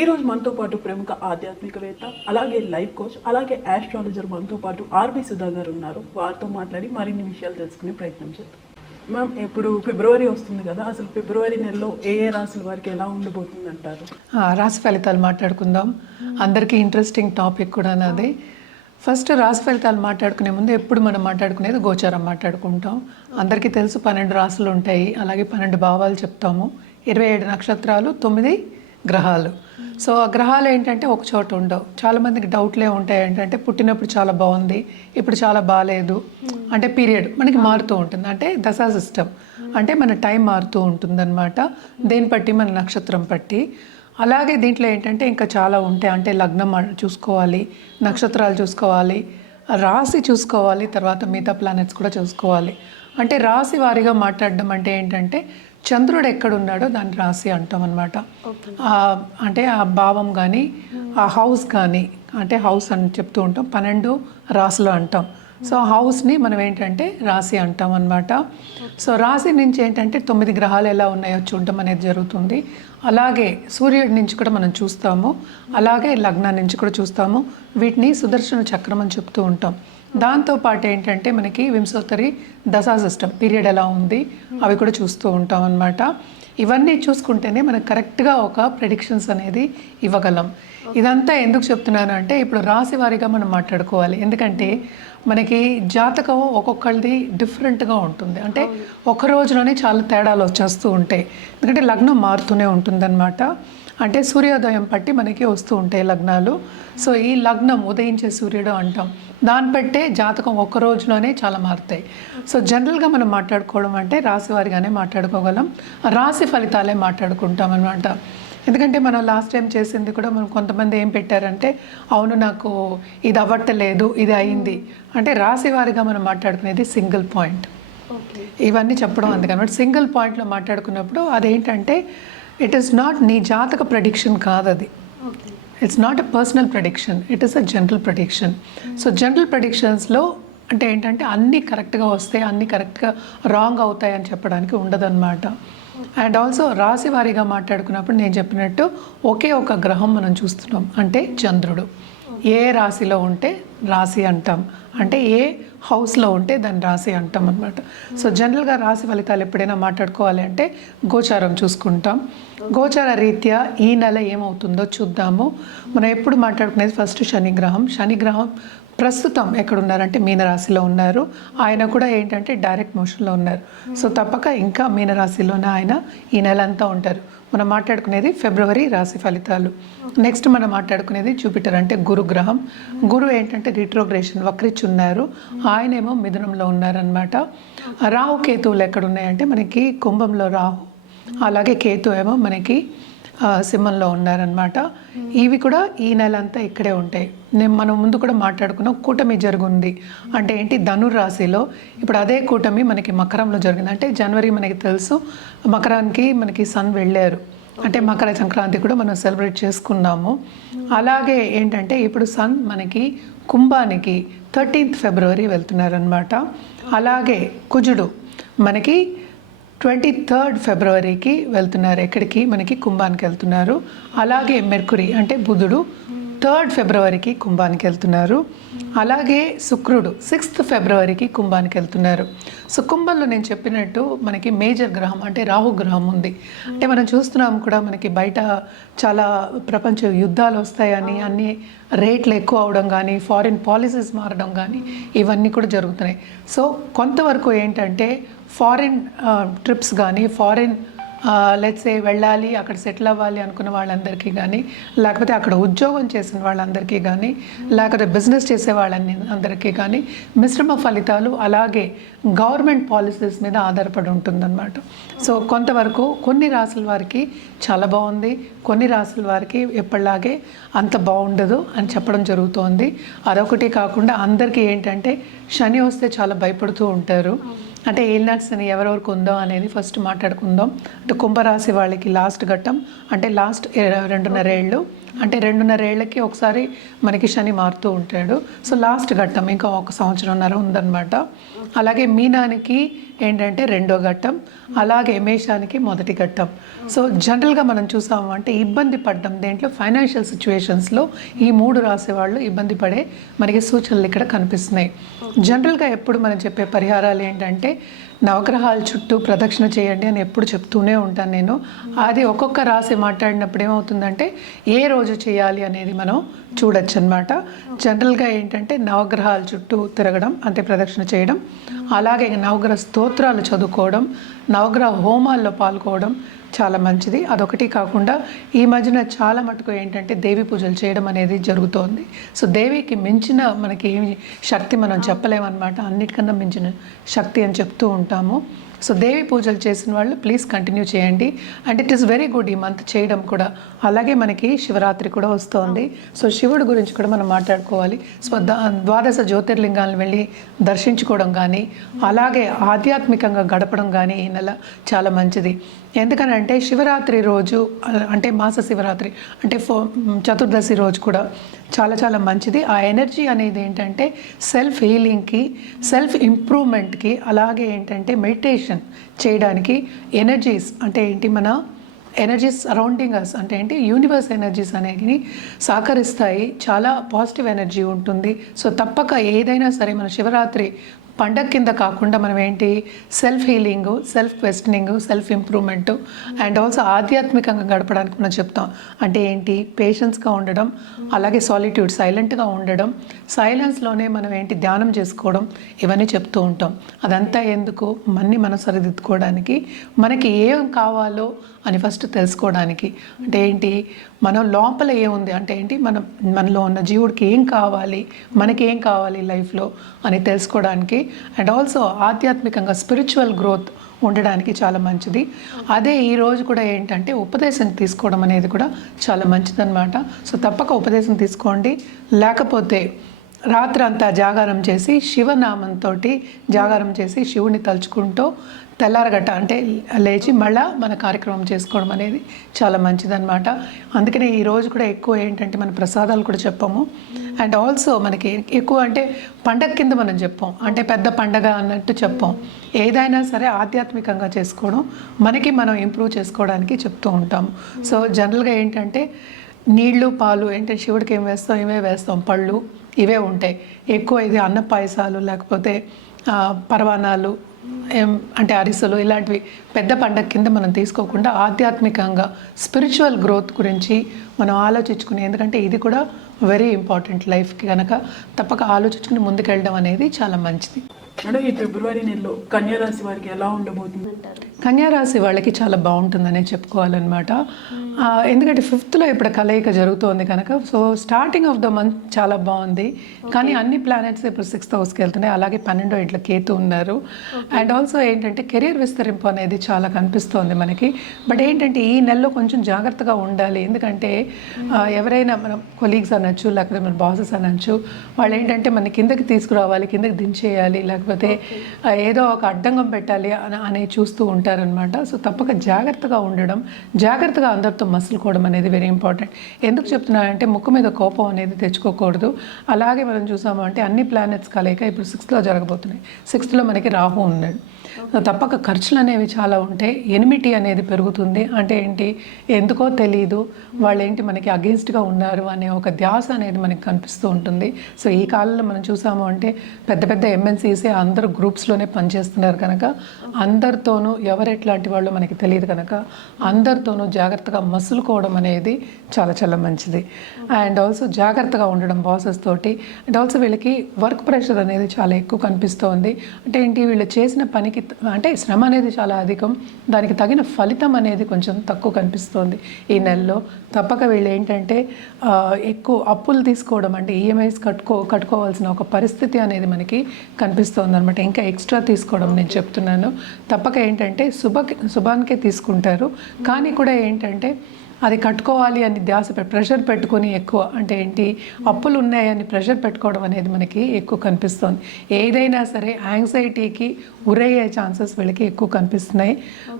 ఈ రోజు మనతో పాటు ప్రముఖ ఆధ్యాత్మికవేత్త, అలాగే లైఫ్ కోచ్, అలాగే ఆస్ట్రాలజర్ మనతో పాటు ఆర్బి సుధా గారు ఉన్నారు. వారితో మాట్లాడి మరిన్ని విషయాలు తెలుసుకునే ప్రయత్నం చేద్దాం. మ్యామ్, ఇప్పుడు ఫిబ్రవరి వస్తుంది కదా, అసలు ఫిబ్రవరి నెలలో ఏ ఏ రాశుల వారికి ఎలా ఉండబోతుంది అంటారు? రాశి ఫలితాలు మాట్లాడుకుందాం. అందరికీ ఇంట్రెస్టింగ్ టాపిక్ కూడా నాది. ఫస్ట్ రాశి ఫలితాలు మాట్లాడుకునే ముందు ఎప్పుడు మనం మాట్లాడుకునేది గోచారం మాట్లాడుకుంటాం. అందరికీ తెలుసు 12 రాశులు ఉంటాయి, అలాగే 12 భావాలు చెప్తాము, 27 నక్షత్రాలు, 9 గ్రహాలు. సో ఆ గ్రహాలు ఏంటంటే ఒక చోట ఉండవు. చాలామందికి డౌట్లే ఉంటాయి ఏంటంటే పుట్టినప్పుడు చాలా బాగుంది, ఇప్పుడు చాలా బాగాలేదు, అంటే పీరియడ్ మనకి మారుతూ ఉంటుంది, అంటే దశా సిస్టమ్ అంటే మన టైం మారుతూ ఉంటుందన్నమాట, దేని బట్టి మన నక్షత్రం బట్టి. అలాగే దీంట్లో ఏంటంటే ఇంకా చాలా ఉంటాయి, అంటే లగ్నం చూసుకోవాలి, నక్షత్రాలు చూసుకోవాలి, రాశి చూసుకోవాలి, తర్వాత మిగతా ప్లానెట్స్ కూడా చూసుకోవాలి. అంటే రాశి వారీగా మాట్లాడడం అంటే ఏంటంటే చంద్రుడు ఎక్కడున్నాడో దాన్ని రాశి అంటాం అనమాట. అంటే ఆ భావం కానీ ఆ హౌస్ కానీ, అంటే హౌస్ అని చెప్తూ ఉంటాం, 12 రాశులు అంటాం. సో హౌస్ని మనం ఏంటంటే రాశి అంటాం అనమాట. సో రాశి నుంచి ఏంటంటే 9 గ్రహాలు ఎలా ఉన్నాయో చూడడం అనేది జరుగుతుంది. అలాగే సూర్యుడి నుంచి కూడా మనం చూస్తాము, అలాగే లగ్నం నుంచి కూడా చూస్తాము. వీటిని సుదర్శన చక్రం అని చెప్తూ ఉంటాం. దాంతోపాటు ఏంటంటే మనకి వింశోత్తరి దశా సిస్టమ్ పీరియడ్ ఎలా ఉంది అవి కూడా చూస్తూ ఉంటాం అన్నమాట. ఇవన్నీ చూసుకుంటేనే మనకు కరెక్ట్గా ఒక ప్రెడిక్షన్స్ అనేది ఇవ్వగలం. ఇదంతా ఎందుకు చెప్తున్నాను అంటే ఇప్పుడు రాశి వారీగా మనం మాట్లాడుకోవాలి. ఎందుకంటే మనకి జాతకం ఒక్కొక్కరిది డిఫరెంట్గా ఉంటుంది, అంటే ఒక రోజులోనే చాలా తేడాలు వచ్చేస్తూ ఉంటాయి. ఎందుకంటే లగ్నం మారుతూనే ఉంటుందన్నమాట. అంటే సూర్యోదయం బట్టి మనకి వస్తూ ఉంటాయి లగ్నాలు. సో ఈ లగ్నం ఉదయించే సూర్యుడు అంటాం, దాన్ని బట్టే జాతకం ఒక్క రోజులోనే చాలా మారుతాయి. సో జనరల్గా మనం మాట్లాడుకోవడం అంటే రాశి వారిగానే మాట్లాడుకోగలం, రాశి ఫలితాలే మాట్లాడుకుంటాం అనమాట. ఎందుకంటే మనం లాస్ట్ టైం చేసింది కూడా మనం కొంతమంది ఏం పెట్టారంటే అవును నాకు ఇది అవ్వట్లేదు, ఇది అయింది అంటే రాశి వారిగా మనం మాట్లాడుకునేది సింగిల్ పాయింట్. ఇవన్నీ చెప్పడం అందుకనమాట. సింగిల్ పాయింట్లో మాట్లాడుకున్నప్పుడు అదేంటంటే ఇట్ ఈస్ నాట్ నీ జాతక ప్రెడిక్షన్ కాదు, అది it's not a personal prediction, it is a general prediction. So general ప్రెడిక్షన్స్లో అంటే ఏంటంటే అన్నీ కరెక్ట్గా వస్తాయి, అన్నీ కరెక్ట్గా రాంగ్ అవుతాయి అని చెప్పడానికి ఉండదన్నమాట. అండ్ ఆల్సో రాశి వారీగా మాట్లాడుకున్నప్పుడు నేను చెప్పినట్టు ఒకే ఒక గ్రహం మనం చూస్తున్నాం, అంటే చంద్రుడు. ఏ రాశిలో ఉంటే రాశి అంటాం, అంటే ఏ హౌస్లో ఉంటే దాన్ని రాశి అంటాం అనమాట. సో జనరల్గా రాశి ఫలితాలు ఎప్పుడైనా మాట్లాడుకోవాలి అంటే గోచారం చూసుకుంటాం. గోచార రీత్యా ఈ నెల ఏమవుతుందో చూద్దాము. మనం ఎప్పుడు మాట్లాడుకునేది ఫస్ట్ శనిగ్రహం. శనిగ్రహం ప్రస్తుతం ఎక్కడున్నారంటే మీనరాశిలో ఉన్నారు. ఆయన కూడా ఏంటంటే డైరెక్ట్ మోషన్లో ఉన్నారు. సో తప్పక ఇంకా మీనరాశిలోనే ఆయన ఈ నెల అంతా ఉంటారు. మనం మాట్లాడుకునేది ఫిబ్రవరి రాశి ఫలితాలు. నెక్స్ట్ మనం మాట్లాడుకునేది జూపిటర్, అంటే గురుగ్రహం. గురు ఏంటంటే రిట్రోగ్రేషన్ వక్రించి ఉన్నారు, ఆయనేమో మిథునంలో ఉన్నారనమాట. రాహు కేతువులు ఎక్కడున్నాయంటే మనకి కుంభంలో రాహు, అలాగే కేతు ఏమో మనకి సింహంలో ఉన్నారనమాట. ఇవి కూడా ఈ నెల అంతా ఇక్కడే ఉంటాయి. మనం ముందు కూడా మాట్లాడుకున్నాం, కూటమి జరుగుంది అంటే ఏంటి ధనురాశిలో. ఇప్పుడు అదే కూటమి మనకి మకరంలో జరిగింది. అంటే జనవరి మనకి తెలుసు మకరానికి మనకి సన్ వెళ్ళారు, అంటే మకర సంక్రాంతి కూడా మనం సెలబ్రేట్ చేసుకున్నాము. అలాగే ఏంటంటే ఇప్పుడు సన్ మనకి కుంభానికి 13th ఫిబ్రవరి వెళ్తున్నారనమాట. అలాగే కుజుడు మనకి 23rd ఫిబ్రవరికి వెళ్తున్నారు, ఎక్కడికి మనకి కుంభానికి వెళ్తున్నారు. అలాగే మెర్కురీ అంటే బుధుడు 3rd ఫిబ్రవరికి కుంభానికి వెళ్తున్నారు. అలాగే శుక్రుడు 6th ఫిబ్రవరికి కుంభానికి వెళ్తున్నారు. సో కుంభంలో నేను చెప్పినట్టు మనకి మేజర్ గ్రహం అంటే రాహు గ్రహం ఉంది. అంటే మనం చూస్తున్నాం కూడా మనకి బయట చాలా ప్రపంచ యుద్ధాలు వస్తాయని, అన్ని రేట్లు ఎక్కువ అవడం కానీ, ఫారిన్ పాలసీస్ మారడం కానీ ఇవన్నీ కూడా జరుగుతున్నాయి. సో కొంతవరకు ఏంటంటే ఫారిన్ ట్రిప్స్ కానీ, ఫారిన్ లెట్స్ సే వెళ్ళాలి, అక్కడ సెటిల్ అవ్వాలి అనుకున్న వాళ్ళందరికీ కానీ, లేకపోతే అక్కడ ఉద్యోగం చేసిన వాళ్ళందరికీ కానీ, లేకపోతే బిజినెస్ చేసే అందరికీ కానీ మిశ్రమ ఫలితాలు, అలాగే గవర్నమెంట్ పాలసీస్ మీద ఆధారపడి ఉంటుందన్నమాట. సో కొంతవరకు కొన్ని రాసుల వారికి చాలా బాగుంది, కొన్ని రాసుల వారికి ఎప్పటిలాగే అంత బాగుండదు అని చెప్పడం జరుగుతోంది. అదొకటి కాకుండా అందరికీ ఏంటంటే శని వస్తే చాలా భయపడుతూ ఉంటారు. అంటే ఏలినాటి శని ఎవరెవరికి ఉందో అనేది ఫస్ట్ మాట్లాడుకుందాం. అంటే కుంభరాశి వాళ్ళకి లాస్ట్ ఘట్టం, అంటే లాస్ట్ 2.5 ఏళ్ళు. అంటే 2.5 ఏళ్ళకి ఒకసారి మనకి శని మారుతూ ఉంటాడు. సో లాస్ట్ ఘట్టం ఇంకా 1 సంవత్సరంన్నర ఉందన్నమాట. అలాగే మీనానికి ఏంటంటే 2వ ఘట్టం, అలాగే మేషానికి 1వ ఘట్టం. సో జనరల్గా మనం చూసాము అంటే ఇబ్బంది పడ్డం దేంట్లో ఫైనాన్షియల్ సిచ్యువేషన్స్లో ఈ 3 రాశి వాళ్ళు ఇబ్బంది పడే మనకి సూచనలు ఇక్కడ కనిపిస్తున్నాయి. జనరల్గా ఎప్పుడు మనం చెప్పే పరిహారాలు ఏంటంటే నవగ్రహాల చుట్టూ ప్రదక్షిణ చేయండి అని ఎప్పుడు చెప్తూనే ఉంటాను నేను. అది ఒక్కొక్క రాశి మాట్లాడినప్పుడు ఏమవుతుందంటే ఏ రోజు చేయాలి అనేది మనం చూడొచ్చు అనమాట. జనరల్గా ఏంటంటే నవగ్రహాల చుట్టూ తిరగడం అంటే ప్రదక్షిణ చేయడం, అలాగే నవగ్రహ స్తోత్రాలు చదువుకోవడం, నవగ్రహ హోమాల్లో పాల్గొవడం చాలా మంచిది. అదొకటి కాకుండా ఈ మధ్యన చాలా మటుకు ఏంటంటే దేవి పూజలు చేయడం అనేది జరుగుతోంది. సో దేవికి మించిన మనకి ఏమి శక్తి మనం చెప్పలేమన్నమాట. అన్నిటికన్నా మించిన శక్తి అని చెప్తూ ఉంటాము. సో దేవి పూజలు చేసిన వాళ్ళు ప్లీజ్ కంటిన్యూ చేయండి. And it is very good ఈ మంత్ చేయడం కూడా. అలాగే మనకి శివరాత్రి కూడా వస్తోంది. సో శివుడి గురించి కూడా మనం మాట్లాడుకోవాలి. సో ద్వాదశ జ్యోతిర్లింగాలను వెళ్ళి దర్శించుకోవడం కానీ, అలాగే ఆధ్యాత్మికంగా గడపడం కానీ ఈ నెల చాలా మంచిది. ఎందుకనంటే శివరాత్రి రోజు అంటే మాస శివరాత్రి అంటే చతుర్దశి రోజు కూడా చాలా చాలా మంచిది. ఆ ఎనర్జీ అనేది ఏంటంటే సెల్ఫ్ హీలింగ్కి, సెల్ఫ్ ఇంప్రూవ్మెంట్కి, అలాగే ఏంటంటే మెడిటేషన్ చేయడానికి ఎనర్జీస్ అంటే ఏంటి మన ఎనర్జీస్ సరౌండింగ్ అస్ అంటే ఏంటి యూనివర్స్ ఎనర్జీస్ అనేవి సహకరిస్తాయి. చాలా పాజిటివ్ ఎనర్జీ ఉంటుంది. సో తప్పక ఏదైనా సరే మన శివరాత్రి పండగ కింద కాకుండా మనం ఏంటి self healing, self questioning, self improvement and also ఆధ్యాత్మికంగా గడపడానికి మనం చెప్తాం. అంటే ఏంటి పేషెన్స్గా ఉండడం, అలాగే సాలిట్యూడ్ సైలెంట్గా ఉండడం, సైలెన్స్లోనే మనం ఏంటి ధ్యానం చేసుకోవడం, ఇవన్నీ చెప్తూ ఉంటాం. అదంతా ఎందుకు మనం సరిదిద్దుకోవడానికి, మనకి ఏం కావాలో అని ఫస్ట్ తెలుసుకోవడానికి. అంటే ఏంటి మనం లోపల ఏముంది అంటే ఏంటి మనలో ఉన్న జీవుడికి ఏం కావాలి, మనకి ఏం కావాలి లైఫ్లో అని తెలుసుకోవడానికి అండ్ ఆల్సో ఆధ్యాత్మికంగా స్పిరిచువల్ గ్రోత్ ఉండడానికి చాలా మంచిది. అదే ఈరోజు కూడా ఏంటంటే ఉపదేశం తీసుకోవడం అనేది కూడా చాలా మంచిదన్నమాట. సో తప్పక ఉపదేశం తీసుకోండి. లేకపోతే రాత్రంతా జాగారం చేసి శివనామంతో జాగారం చేసి శివుని తలుచుకుంటూ తెల్లారగట్ట అంటే లేచి మళ్ళా మన కార్యక్రమం చేసుకోవడం అనేది చాలా మంచిదన్నమాట. అందుకనే ఈరోజు కూడా ఎక్కువ ఏంటంటే మన ప్రసాదాలు కూడా చెప్పాము. అండ్ ఆల్సో మనకి ఎక్కువ అంటే పండగ కింద మనం చెప్పాం, అంటే పెద్ద పండగ అన్నట్టు చెప్పాం. ఏదైనా సరే ఆధ్యాత్మికంగా చేసుకోవడం, మనకి మనం ఇంప్రూవ్ చేసుకోవడానికి చెప్తూ ఉంటాము. సో జనరల్గా ఏంటంటే నీళ్లు పాలు ఏంటంటే శివుడికి ఏం వేస్తాం, ఇవే వేస్తాం, పళ్ళు ఇవే ఉంటాయి ఎక్కువ. ఇది అన్న పాయసాలు లేకపోతే పరవానాలు అంటే అరిసెలు ఇలాంటివి పెద్ద పండగ కింద మనం తీసుకోకుండా ఆధ్యాత్మికంగా స్పిరిచువల్ గ్రోత్ గురించి మనం ఆలోచించుకుని, ఎందుకంటే ఇది కూడా వెరీ ఇంపార్టెంట్ లైఫ్కి కనుక తప్పక ఆలోచించుకుని ముందుకెళ్ళడం అనేది చాలా మంచిది. మేడం ఈ ఫిబ్రవరి నెలలో కన్యారాశి వారికి ఎలా ఉండబోతుంది అంటారు? కన్యారాశి వాళ్ళకి చాలా బాగుంటుందనే చెప్పుకోవాలన్నమాట. ఎందుకంటే 5th ఇప్పుడు కలయిక జరుగుతోంది కనుక so starting of the month చాలా బాగుంది. కానీ అన్ని ప్లానెట్స్ ఇప్పుడు 6th హౌస్కి వెళ్తున్నాయి. అలాగే 12వ ఇంట్లో కేతు ఉన్నారు. అండ్ ఆల్సో ఏంటంటే కెరీర్ విస్తరింపు అనేది చాలా కనిపిస్తోంది మనకి. బట్ ఏంటంటే ఈ నెలలో కొంచెం జాగ్రత్తగా ఉండాలి. ఎందుకంటే ఎవరైనా మన కొలీగ్స్ అనొచ్చు, లేకపోతే మన బాసెస్ అనొచ్చు, వాళ్ళు ఏంటంటే మన కిందకి తీసుకురావాలి, కిందకి దించేయాలి, లేకపోతే ఏదో ఒక అడ్డంగం పెట్టాలి అని చూస్తూ ఉంటారనమాట. సో తప్పక జాగ్రత్తగా ఉండడం, జాగ్రత్తగా అందరితో మసులుకోవడం అనేది వెరీ ఇంపార్టెంట్. ఎందుకు చెప్తున్నానంటే ముక్కు మీద కోపం అనేది తెచ్చుకోకూడదు. అలాగే మనం చూసాము అంటే అన్ని ప్లానెట్స్ కలయిక ఇప్పుడు 6th జరగబోతున్నాయి. 6th మనకి రాహు ఉన్నాడు. తప్పక ఖర్చులు అనేవి చాలా ఉంటాయి. ఎనిమిటీ అనేది పెరుగుతుంది. అంటే ఏంటి ఎందుకో తెలియదు, వాళ్ళు ఏంటి మనకి అగెన్స్ట్గా ఉన్నారు అనే ఒక ధ్యాస అనేది మనకి కనిపిస్తూ ఉంటుంది. సో ఈ కాలంలో మనం చూసాము అంటే పెద్ద పెద్ద ఎంఎన్సీసే అందరూ గ్రూప్స్లోనే పనిచేస్తున్నారు కనుక అందరితోనూ ఎవరెట్లాంటి వాళ్ళు మనకి తెలియదు కనుక అందరితోనూ జాగ్రత్తగా మసులుకోవడం అనేది చాలా చాలా మంచిది. అండ్ ఆల్సో జాగ్రత్తగా ఉండడం బాసెస్ తోటి. అండ్ ఆల్సో వీళ్ళకి వర్క్ ప్రెషర్ అనేది చాలా ఎక్కువ కనిపిస్తోంది. అంటే ఏంటి వీళ్ళు చేసిన పనికి అంటే శ్రమ అనేది చాలా అధికం, దానికి తగిన ఫలితం అనేది కొంచెం తక్కువ కనిపిస్తోంది ఈ నెలలో. తప్పక వీళ్ళు ఏంటంటే ఎక్కువ అప్పులు తీసుకోవడం అంటే ఈఎంఐస్ కట్టుకోవాల్సిన ఒక పరిస్థితి అనేది మనకి కనిపిస్తోంది అనమాట. ఇంకా ఎక్స్ట్రా తీసుకోవడం నేను చెప్తున్నాను. తప్పక ఏంటంటే శుభానికే తీసుకుంటారు. కానీ కూడా ఏంటంటే అది కట్టుకోవాలి అని ప్రెషర్ పెట్టుకొని ఎక్కువ అంటే ఏంటి అప్పులు ఉన్నాయని ప్రెషర్ పెట్టుకోవడం అనేది మనకి ఎక్కువ కనిపిస్తుంది. ఏదైనా సరే యాంగ్జైటీకి గురయ్యే ఛాన్సెస్ వీళ్ళకి ఎక్కువ కనిపిస్తున్నాయి.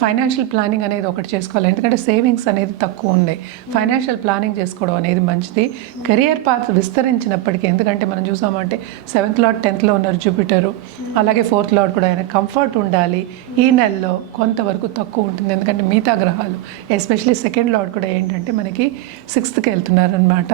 ఫైనాన్షియల్ ప్లానింగ్ అనేది ఒకటి చేసుకోవాలి, ఎందుకంటే సేవింగ్స్ అనేది తక్కువ ఉన్నాయి. ఫైనాన్షియల్ ప్లానింగ్ చేసుకోవడం అనేది మంచిది. కెరియర్ పాత్ విస్తరించినప్పటికీ, ఎందుకంటే మనం చూసామంటే 7th లార్డ్ 10th లో ఉన్నారు జూపిటరు, అలాగే 4th లార్డ్ కూడా ఆయన కంఫర్ట్ ఉండాలి. ఈ నెలలో కొంతవరకు తక్కువ ఉంటుంది, ఎందుకంటే మిగతా గ్రహాలు ఎస్పెషలీ 2nd లార్డ్ కూడా ఏంటంటే మనకి 6th వెళ్తున్నారనమాట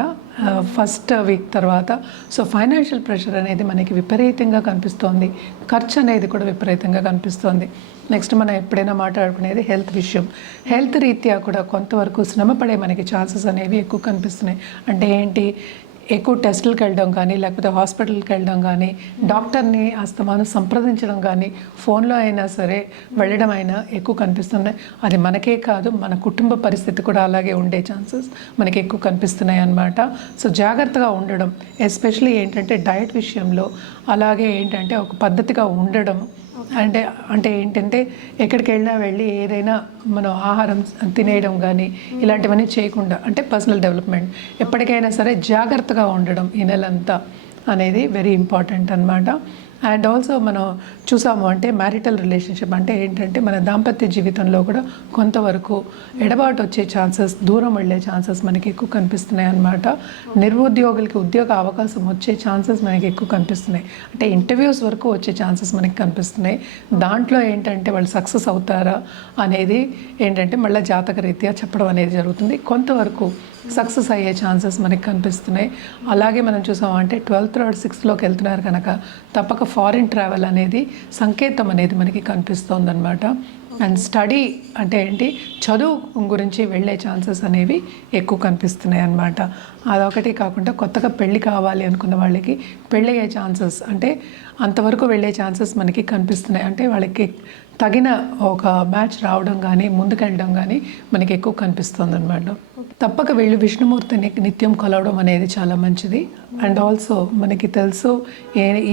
ఫస్ట్ వీక్ తర్వాత. సో ఫైనాన్షియల్ ప్రెషర్ అనేది మనకి విపరీతంగా కనిపిస్తోంది, ఖర్చు అనేది కూడా విపరీతంగా కనిపిస్తోంది. నెక్స్ట్ మనం ఎప్పుడైనా మాట్లాడుకునేది హెల్త్ విషయం. హెల్త్ రీత్యా కూడా కొంతవరకు శ్రమ పడే మనకి ఛాన్సెస్ అనేవి ఎక్కువ కనిపిస్తున్నాయి. అంటే ఏంటి, ఎక్కువ టెస్టులకు వెళ్ళడం కానీ, లేకపోతే హాస్పిటల్కి వెళ్ళడం కానీ, డాక్టర్ని అస్తమానం సంప్రదించడం కానీ, ఫోన్లో అయినా సరే వెళ్ళడం అయినా ఎక్కువ కనిపిస్తున్నాయి. అది మనకే కాదు, మన కుటుంబ పరిస్థితి కూడా అలాగే ఉండే ఛాన్సెస్ మనకి ఎక్కువ కనిపిస్తున్నాయి అన్నమాట. సో జాగ్రత్తగా ఉండడం, ఎస్పెషలీ ఏంటంటే డయట్ విషయంలో, అలాగే ఏంటంటే ఒక పద్ధతిగా ఉండడం. అంటే ఏంటంటే ఎక్కడికి వెళ్ళి ఏదైనా మనం ఆహారం తినేయడం కానీ ఇలాంటివన్నీ చేయకుండా, అంటే పర్సనల్ డెవలప్మెంట్ ఎప్పటికైనా సరే జాగ్రత్తగా ఉండడం ఈ నెలంతా అనేది వెరీ ఇంపార్టెంట్ అన్నమాట. అండ్ ఆల్సో మనం చూసాము అంటే మ్యారిటల్ రిలేషన్షిప్ అంటే ఏంటంటే మన దాంపత్య జీవితంలో కూడా కొంతవరకు ఎడబాటు వచ్చే ఛాన్సెస్, దూరం వెళ్ళే ఛాన్సెస్ మనకి ఎక్కువ కనిపిస్తున్నాయి అన్నమాట. నిరుద్యోగులకి ఉద్యోగ అవకాశం వచ్చే ఛాన్సెస్ మనకి ఎక్కువ కనిపిస్తున్నాయి. అంటే ఇంటర్వ్యూస్ వరకు వచ్చే ఛాన్సెస్ మనకి కనిపిస్తున్నాయి. దాంట్లో ఏంటంటే వాళ్ళు సక్సెస్ అవుతారా అనేది ఏంటంటే మళ్ళీ జాతక రీత్యా చెప్పడం అనేది జరుగుతుంది. కొంతవరకు సక్సెస్ అయ్యే ఛాన్సెస్ మనకి కనిపిస్తున్నాయి. అలాగే మనం చూసామంటే 12th లార్డ్ 6th లోకి వెళ్తున్నారు కనుక తప్పక ఫారిన్ ట్రావెల్ అనేది సంకేతం అనేది మనకి కనిపిస్తుంది అనమాట. అండ్ స్టడీ అంటే ఏంటి, చదువు గురించి వెళ్ళే ఛాన్సెస్ అనేవి ఎక్కువ కనిపిస్తున్నాయి అన్నమాట. అదొకటి కాకుండా కొత్తగా పెళ్ళి కావాలి అనుకున్న వాళ్ళకి పెళ్ళి అయ్యే ఛాన్సెస్, అంటే అంతవరకు వెళ్ళే ఛాన్సెస్ మనకి కనిపిస్తున్నాయి. అంటే వాళ్ళకి తగిన ఒక మ్యాచ్ రావడం కానీ, ముందుకెళ్ళడం కానీ మనకి ఎక్కువ కనిపిస్తుంది అనమాట. తప్పక వీళ్ళు విష్ణుమూర్తిని నిత్యం కొలవడం అనేది చాలా మంచిది. అండ్ ఆల్సో మనకి తెలుసు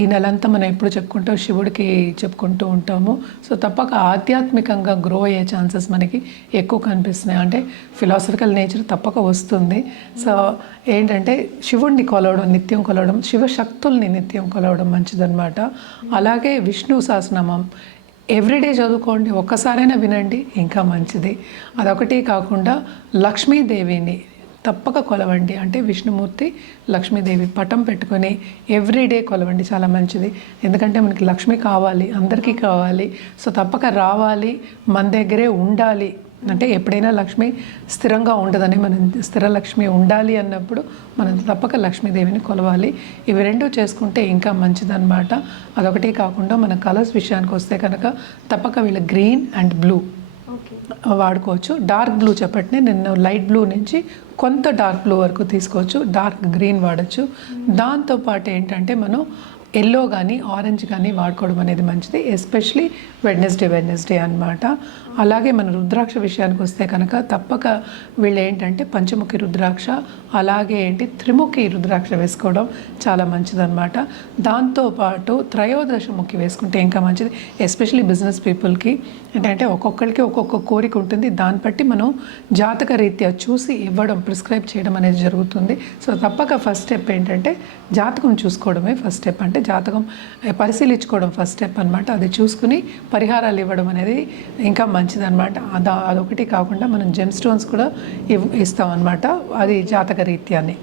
ఈ నెలంతా మనం ఎప్పుడు చెప్పుకుంటాం, శివుడికి చెప్పుకుంటూ ఉంటాము. సో తప్పక ఆధ్యాత్మికంగా గ్రో అయ్యే ఛాన్సెస్ మనకి ఎక్కువ కనిపిస్తున్నాయి. అంటే ఫిలాసఫికల్ నేచర్ తప్పక వస్తుంది. సో ఏంటంటే శివుడిని కొలవడం, నిత్యం కొలవడం, శివశక్తుల్ని నిత్యం కొలవడం మంచిదన్నమాట. అలాగే విష్ణు సహస్రనామం ఎవ్రీడే చదువుకోండి, ఒక్కసారైనా వినండి, ఇంకా మంచిది. అదొకటి కాకుండా లక్ష్మీదేవిని తప్పక కొలవండి. అంటే విష్ణుమూర్తి, లక్ష్మీదేవి పటం పెట్టుకొని ఎవ్రీడే కొలవండి, చాలా మంచిది. ఎందుకంటే మనకి లక్ష్మి కావాలి, అందరికీ కావాలి. సో తప్పక రావాలి, మన దగ్గరే ఉండాలి. అంటే ఎప్పుడైనా లక్ష్మి స్థిరంగా ఉండదని, మనం స్థిర లక్ష్మి ఉండాలి అన్నప్పుడు మనం తప్పక లక్ష్మీదేవిని కొలవాలి. ఇవి రెండు చేసుకుంటే ఇంకా మంచిదన్నమాట. అదొకటి కాకుండా మన కలర్స్ విషయానికి వస్తే కనుక తప్పక వీళ్ళ గ్రీన్ అండ్ బ్లూ వాడుకోవచ్చు. డార్క్ బ్లూ చెప్పట్నే నేను లైట్ బ్లూ నుంచి కొంత డార్క్ బ్లూ వరకు తీసుకోవచ్చు. డార్క్ గ్రీన్ వాడచ్చు. దాంతోపాటు ఏంటంటే మనం ఎల్లో కానీ ఆరెంజ్ కానీ వాడుకోవడం అనేది మంచిది, ఎస్పెషలీ వెడ్నెస్డే అన్నమాట. అలాగే మన రుద్రాక్ష విషయానికి వస్తే కనుక తప్పక వీళ్ళు ఏంటంటే పంచముఖి రుద్రాక్ష, అలాగే ఏంటి త్రిముఖి రుద్రాక్ష వేసుకోవడం చాలా మంచిదన్నమాట. దాంతోపాటు త్రయోదశముఖి వేసుకుంటే ఇంకా మంచిది, ఎస్పెషలీ బిజినెస్ పీపుల్కి. ఏంటంటే ఒక్కొక్కరికి ఒక్కొక్క కోరిక ఉంటుంది, దాన్ని బట్టి మనం జాతక రీత్యా చూసి ఇవ్వడం, ప్రిస్క్రైబ్ చేయడం అనేది జరుగుతుంది. సో తప్పక ఫస్ట్ స్టెప్ ఏంటంటే జాతకం చూసుకోవడమే ఫస్ట్ స్టెప్. అంటే జాతకం పరిశీలించుకోవడం ఫస్ట్ స్టెప్ అనమాట. అది చూసుకుని పరిహారాలు ఇవ్వడం అనేది ఇంకా మంచిదన్నమాట. అదొకటి కాకుండా మనం జెమ్ స్టోన్స్ కూడా ఇస్తాం అనమాట, అది జాతక రీత్యాన్ని.